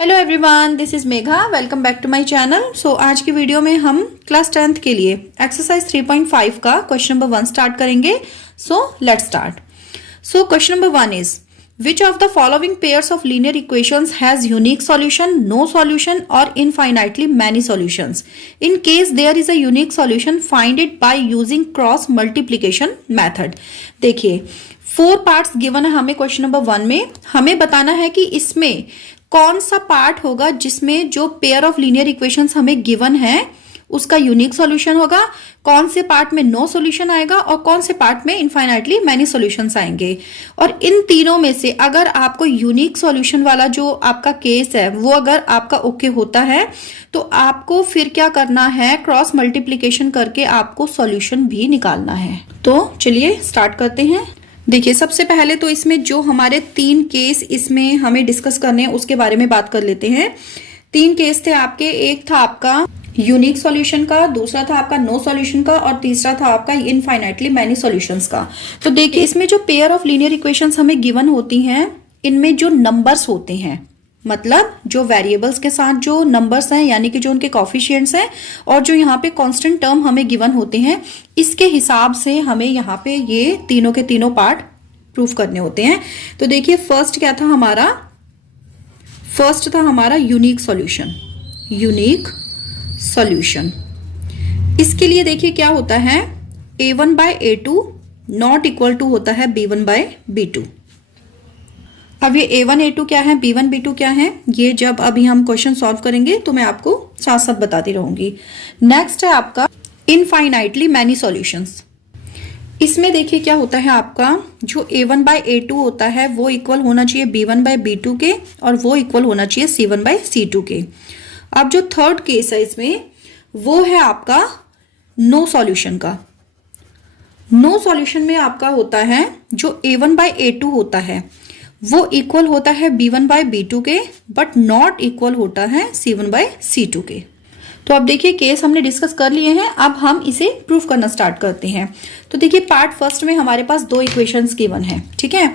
Hello everyone, this is Megha. Welcome back to my channel. So आज की video में हम क्लास 10th के लिए एक्सरसाइज 3.5 का क्वेश्चन नंबर 1 स्टार्ट करेंगे। So let's start. So question number 1 is which of the following pairs of linear equations has unique solution, no solution और infinitely many solutions. In case there is a unique solution find it by using cross multiplication method. देखिए 4 parts given है हमें question number 1 में। हमें बताना है कि इसमें कौन सा पार्ट होगा जिसमें जो पेयर ऑफ लीनियर इक्वेशंस हमें गिवन है उसका यूनिक सॉल्यूशन होगा, कौन से पार्ट में नो सॉल्यूशन आएगा और कौन से पार्ट में इनफाइनाइटली मैनी सॉल्यूशंस आएंगे। और इन तीनों में से अगर आपको यूनिक सॉल्यूशन वाला जो आपका केस है वो अगर आपका ओके होता है तो आपको फिर क्या करना है, क्रॉस मल्टीप्लीकेशन करके आपको सॉल्यूशन भी निकालना है। तो चलिए स्टार्ट करते हैं। देखिए सबसे पहले तो इसमें जो हमारे 3 केस इसमें हमें डिस्कस करने हैं उसके बारे में बात कर लेते हैं। 3 केस थे आपके, एक था आपका यूनिक सॉल्यूशन का, दूसरा था आपका नो सॉल्यूशन का और तीसरा था आपका इनफाइनाइटली मैनी सॉल्यूशंस का। तो देखिए इसमें जो पेयर ऑफ लीनियर इक्वेशंस हमें गिवन होती हैं इनमें जो नंबर्स होते हैं, मतलब जो वेरिएबल्स के साथ जो नंबर्स हैं यानी कि जो उनके कॉफिशिएंट्स हैं और जो यहाँ पे कांस्टेंट टर्म हमें गिवन होते हैं, इसके हिसाब से हमें यहाँ पे ये तीनों के तीनों पार्ट प्रूफ करने होते हैं। तो देखिए फर्स्ट क्या था हमारा, फर्स्ट था हमारा यूनिक सॉल्यूशन। यूनिक सॉल्यूशन इसके लिए देखिए क्या होता है, a1 bye a2 not equal to होता है b1 बाय b2। अब ये a1 a2 क्या है, b1 b2 क्या है, ये जब अभी हम क्वेश्चन सॉल्व करेंगे तो मैं आपको साथ साथ बताती रहूंगी। नेक्स्ट है आपका इनफाइनाइटली मैनी सॉल्यूशंस। इसमें देखिए क्या होता है, आपका जो a1 बाय a2 होता है वो इक्वल होना चाहिए b1 बाय b2 के और वो इक्वल होना चाहिए c1 बाय c2 के। अब जो थर्ड केस है इसमें वो है आपका नो सॉल्यूशन का। नो सॉल्यूशन में आपका होता है जो a1 बाय a2 होता है वो इक्वल होता है b1 बाय b2 के बट नॉट इक्वल होता है c1 बाय c2 के। तो अब देखिए केस हमने डिस्कस कर लिए हैं, अब हम इसे प्रूफ करना स्टार्ट करते हैं। तो देखिए पार्ट फर्स्ट में हमारे पास 2 इक्वेशंस गिवन है, ठीक है।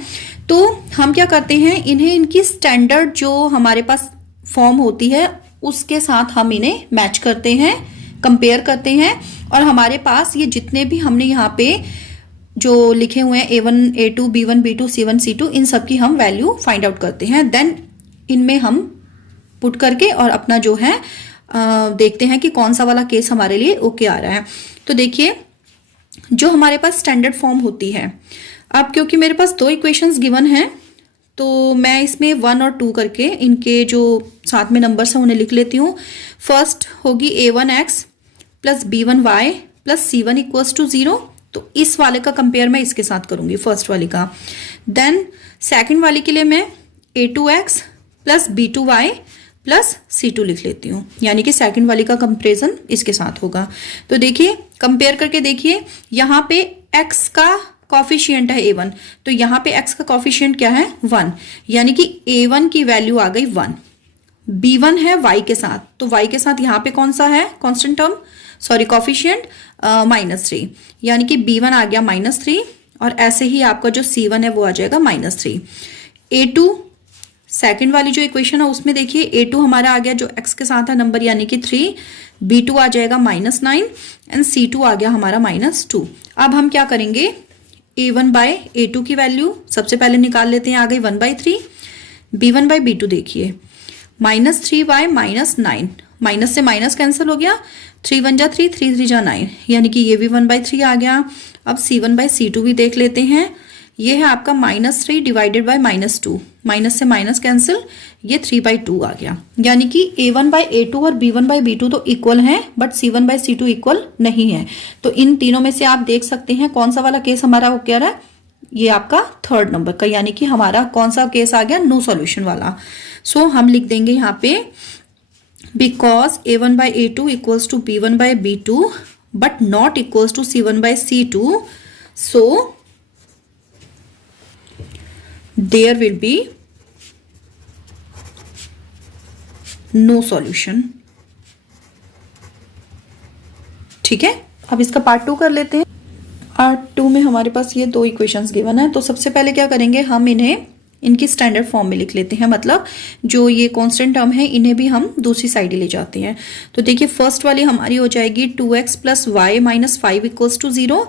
तो हम क्या करते हैं, इन्हें इनकी स्टैंडर्ड जो हमारे पास फॉर्म होती है उसके साथ हम इन्हें मैच करते हैं, कंपेयर करते हैं और हमारे पास ये जितने भी हमने यहाँ पे जो लिखे हुए हैं a1 a2 b1 b2 c1 c2 इन सब की हम वैल्यू फाइंड आउट करते हैं। देन इनमें हम पुट करके और अपना जो है देखते हैं कि कौन सा वाला केस हमारे लिए ओके आ रहा है। तो देखिए जो हमारे पास स्टैंडर्ड फॉर्म होती है, अब क्योंकि मेरे पास 2 इक्वेशंस गिवन हैं तो मैं इसमें 1 और 2 करके इनके जो साथ में नंबर्स हैं उन्हें लिख लेती हूँ। फर्स्ट होगी a1x plus b1y plus c1 equals to 0। तो इस वाले का कंपेयर मैं इसके साथ करूंगी, फर्स्ट वाले का। देन सेकंड वाले के लिए मैं a2x plus b2y plus c2 लिख लेती हूँ, यानी कि सेकंड वाली का कंपेरिजन इसके साथ होगा। तो देखिए कंपेयर करके देखिए यहाँ पे x का कॉफिशिएंट है a1, तो यहाँ पे x का कॉफिशिएंट क्या है 1, यानी कि a1 की वैल्यू आ गई 1। b1 है y के साथ, तो y के साथ यहाँ पे कौन सा है कांस्टेंट टर्म, सॉरी कॉफिशिएंट -3, यानी कि b1 आ गया -3 और ऐसे ही आपका जो c1 है वो आ जाएगा -3। a2 सेकंड वाली जो इक्वेशन है उसमें देखिए a2 हमारा आ गया जो x के साथ है नंबर यानी कि 3, b2 आ जाएगा -9 एंड c2 आ गया हमारा -2। अब हम क्या करेंगे, a1 बाय a2 की वैल्यू सबसे पहले निकाल लेते हैं, आ गई 1/3। b1 बाय b2 देखिए -3y -9, माइनस से माइनस कैंसिल हो गया, 3 1 जा 3, 3 3 जा 9, यानी कि ये भी 1/3 आ गया। अब c1 बाय c2 भी देख लेते हैं, ये है आपका -3 डिवाइडेड बाय -2, माइनस से माइनस कैंसिल, ये 3/2 आ गया। यानी कि a1 बाय a2 और b1 बाय b2 तो इक्वल हैं but c1 bye c2 equal नहीं है। तो इन तीनों में से आप देख सकते हैं कौन सा वाला केस हमारा हो क्या रहा है, ये आपका थर्ड नंबर का, यानी कि हमारा कौन सा केस आ गया, नो सॉल्यूशन वाला। सो हम लिख देंगे यहाँ पे because a1 by a2 equals to b1 by b2 but not equals to c1 by c2, so there will be no solution। ठीक है, अब इसका पार्ट 2 कर लेते हैं। पार्ट 2 में हमारे पास ये 2 इक्वेशंस गिवन है। तो सबसे पहले क्या करेंगे, हम इन्हें इनकी स्टैंडर्ड फॉर्म में लिख लेते हैं, मतलब जो ये कांस्टेंट टर्म है इन्हें भी हम दूसरी साइड ही ले जाते हैं। तो देखिए फर्स्ट वाली हमारी हो जाएगी 2x plus Y minus 5 equals to 0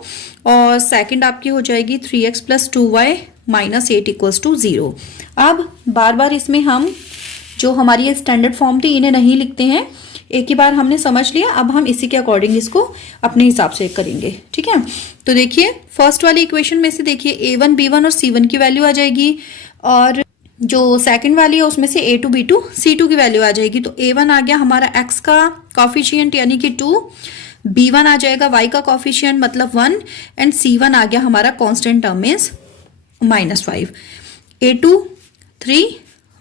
और सेकंड आपकी हो जाएगी 3x plus 2y minus 8 equals to 0। अब बार बार इसमें हम जो हमारी ये स्टैंडर्ड फॉर्म थी इन्हें नहीं लिखते हैं, एक ही बार हमने समझ लिया, अब हम इसी के अकॉर्डिंग इसको अपने हिसाब से करेंगे। ठीक है, तो देखिए फर्स्ट वाली इक्वेशन में से देखिए a1 b1 और c1 की वैल्यू आ जाएगी और जो सेकंड वाली है उसमें से a2 b2 c2 की वैल्यू आ जाएगी। तो a1 आ गया हमारा x का कॉफिशिएंट यानी कि 2, b1 आ जाएगा y का कॉफिशिएंट मतलब 1 एंड c1 आ गया हमारा constant term means -5। a2 3,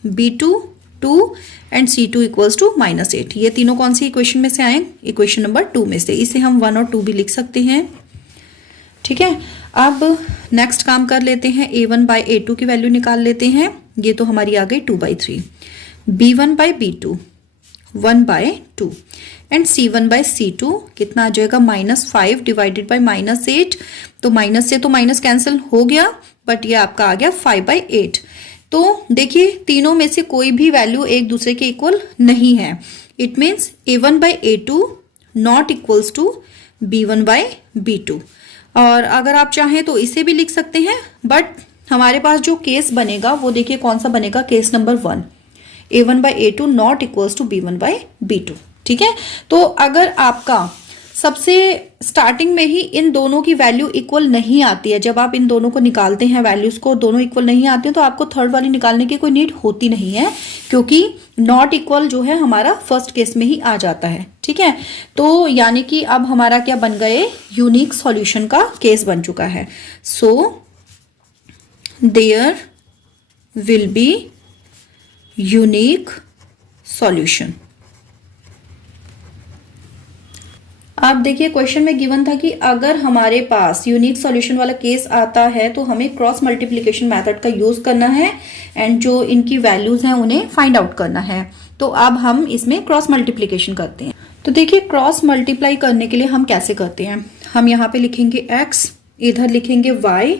b2 2 and c2 equals to -8। ये तीनों कौन सी इक्वेशन में से आए? इक्वेशन नंबर 2 में से। इसे हम 1 और 2 भी लिख सकते हैं। ठीक है, अब नेक्स्ट काम कर लेते हैं, a1 बाई a2 की वैल्यू निकाल लेते हैं। ये तो हमारी आ गई 2/3, b1 by b2 1/2 and c1 by c2 कितना आ जाएगा -5 डिवाइडेड बाई -8। तो माइनस से तो माइनस कैंसिल हो गया बट ये आपका आ गया 5/8। तो देखिए तीनों में से कोई भी वैल्यू एक दूसरे के इक्वल नहीं है। It means a1 by a2 not equals to b1 by b2। और अगर आप चाहें तो इसे भी लिख सकते हैं बट हमारे पास जो केस बनेगा वो देखिए कौन सा बनेगा, case number 1, a1 by a2 not equals to b1 by b2। ठीक है, तो अगर आपका सबसे स्टार्टिंग में ही इन दोनों की वैल्यू इक्वल नहीं आती है, जब आप इन दोनों को निकालते हैं वैल्यूज को दोनों इक्वल नहीं आती है, तो आपको थर्ड वाली निकालने की कोई नीड होती नहीं है क्योंकि नॉट इक्वल जो है हमारा फर्स्ट केस में ही आ जाता है। ठीक है, तो यानी कि अब हमारा क्या बन गए, यूनिक सॉल्यूशन का केस बन चुका है। So there will be unique solution. आप देखिए क्वेश्चन में गिवन था कि अगर हमारे पास यूनिक सॉल्यूशन वाला केस आता है तो हमें क्रॉस मल्टीप्लिकेशन मेथड का यूज करना है एंड जो इनकी वैल्यूज हैं उन्हें फाइंड आउट करना है। तो अब हम इसमें क्रॉस मल्टीप्लिकेशन करते हैं। तो देखिए क्रॉस मल्टीप्लाई करने के लिए हम कैसे करते हैं, हम यहाँ पे लिखेंगे x, इधर लिखेंगे y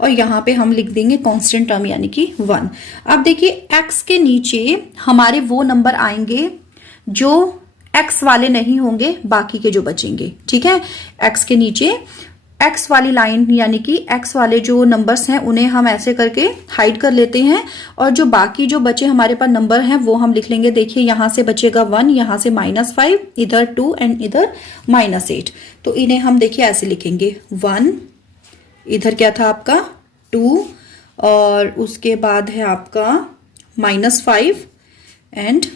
और यहाँ पे हम लिख देंगे कांस्टेंट टर्म यानी कि 1। अब देखिए x के नीचे हमारे वो नंबर आएंगे जो x वाले नहीं होंगे, बाकी के जो बचेंगे। ठीक है, x के नीचे x वाली लाइन यानी कि x वाले जो नंबर्स हैं उन्हें हम ऐसे करके हाइड कर लेते हैं और जो बाकी जो बचे हमारे पास नंबर हैं वो हम लिख लेंगे। देखिए यहाँ से बचेगा 1, यहाँ से -5, इधर 2 एंड इधर -8। तो इन्हें हम देखिए ऐसे लिखेंगे 1, इधर क्या था आपका 2 और उसके बाद है आपका -5 एंड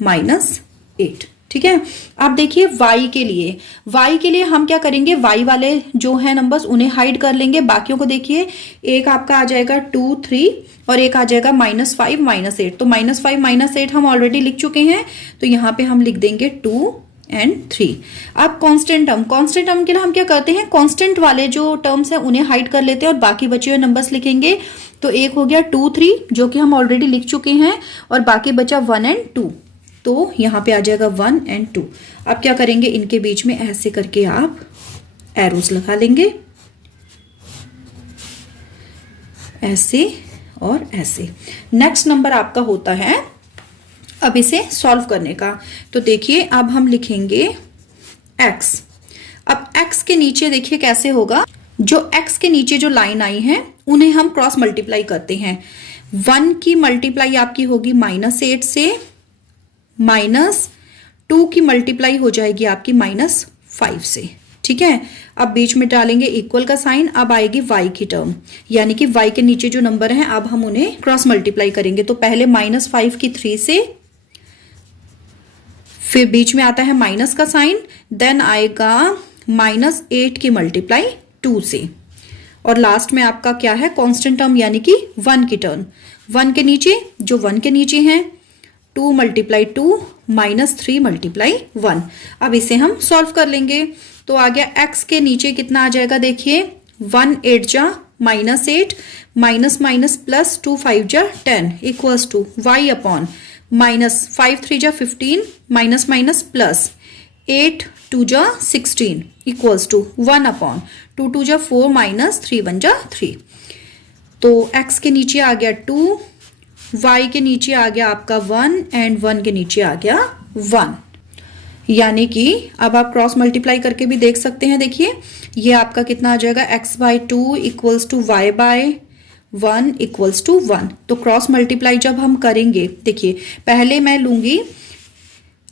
-8। ठीक है, अब देखिए y के लिए हम क्या करेंगे, y वाले जो है नंबर्स उन्हें हाइड कर लेंगे, बाकियों को देखिए एक आपका आ जाएगा 2 3 और एक आ जाएगा -5 -8। तो -5 -8 हम ऑलरेडी लिख चुके हैं तो यहाँ पे हम लिख देंगे 2 एंड 3। अब कांस्टेंट टर्म के लिए हम क्या करते हैं, कांस्टेंट वाले जो टर्म्स हैं उन्हें हाइड कर लेते हैं और बाकी बचे हुए नंबर्स लिखेंगे। तो एक हो गया 2 3 जो कि हम ऑलरेडी लिख चुके हैं और बाकी बचा 1 एंड 2। तो यहाँ पे आ जाएगा 1 एंड 2। अब क्या करेंगे, इनके बीच में ऐसे करके आप एरोज लगा लेंगे, ऐसे और ऐसे। नेक्स्ट नंबर आपका होता है अब इसे सॉल्व करने का। तो देखिए अब हम लिखेंगे x। अब x के नीचे देखिए कैसे होगा, जो x के नीचे जो लाइन आई है उन्हें हम क्रॉस मल्टीप्लाई करते हैं। 1 की मल्टीप्लाई आपकी होगी -8 से, -2 की मल्टीप्लाई हो जाएगी आपकी -5 से। ठीक है, अब बीच में डालेंगे इक्वल का साइन, अब आएगी y की टर्म यानी कि y के नीचे जो नंबर हैं अब हम उन्हें क्रॉस मल्टीप्लाई करेंगे। तो पहले -5 की 3 से, फिर बीच में आता है माइनस का साइन, देन आएगा -8 की मल्टीप्लाई 2 से और लास्ट में आपका क्या है, कांस्टेंट टर्म यानी कि 1 की टर्म। 1 के नीचे जो 1 के नीचे हैं 2 × 2 -3 × 1। अब इसे हम सॉल्व कर लेंगे। तो आ गया x के नीचे कितना आ जाएगा, देखिए 1 8 जा -8 माइनस प्लस 2 5 जा 10 इक्वल्स टू y अपॉन -5 3 जा 15 माइनस प्लस 8 2 जा 16 इक्वल्स टू 1 अपॉन 2 2 जा 4 -3 1 जा 3। तो x के नीचे आ गया 2 y के नीचे आ गया आपका 1 एंड 1 के नीचे आ गया 1, यानी कि अब आप क्रॉस मल्टीप्लाई करके भी देख सकते हैं। देखिए ये आपका कितना आ जाएगा, x/2 equals to y/1 equals to 1। तो क्रॉस मल्टीप्लाई जब हम करेंगे, देखिए पहले मैं लूंगी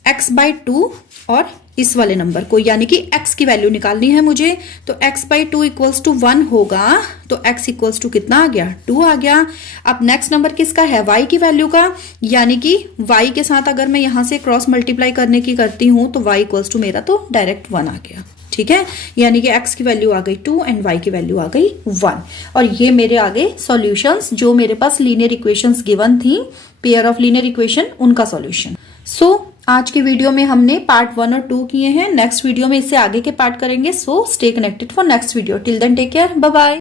x/2 और इस वाले नंबर को, यानी कि x की वैल्यू निकालनी है मुझे। तो x/2 इक्वल्स टू 1 होगा, तो x इक्वल्स टू कितना आ गया, 2 आ गया। अब नेक्स्ट नंबर किसका है, y की वैल्यू का, यानी कि y के साथ अगर मैं यहां से क्रॉस मल्टीप्लाई करने की करती हूं तो y इक्वल्स टू मेरा तो डायरेक्ट 1 आ गया। ठीक है, यानी कि x की वैल्यू आ गई 2 एंड y की वैल्यू आ गई 1। और ये मेरे आगे सॉल्यूशंस जो मेरे पास लीनियर इक्वेशंस गिवन थी, पेयर ऑफ लीनियर इक्वेशन, उनका सॉल्यूशन। सो आज के वीडियो में हमने पार्ट 1 और 2 किए हैं। नेक्स्ट वीडियो में इससे आगे के पार्ट करेंगे। So stay connected for next video. Till then take care, bye bye.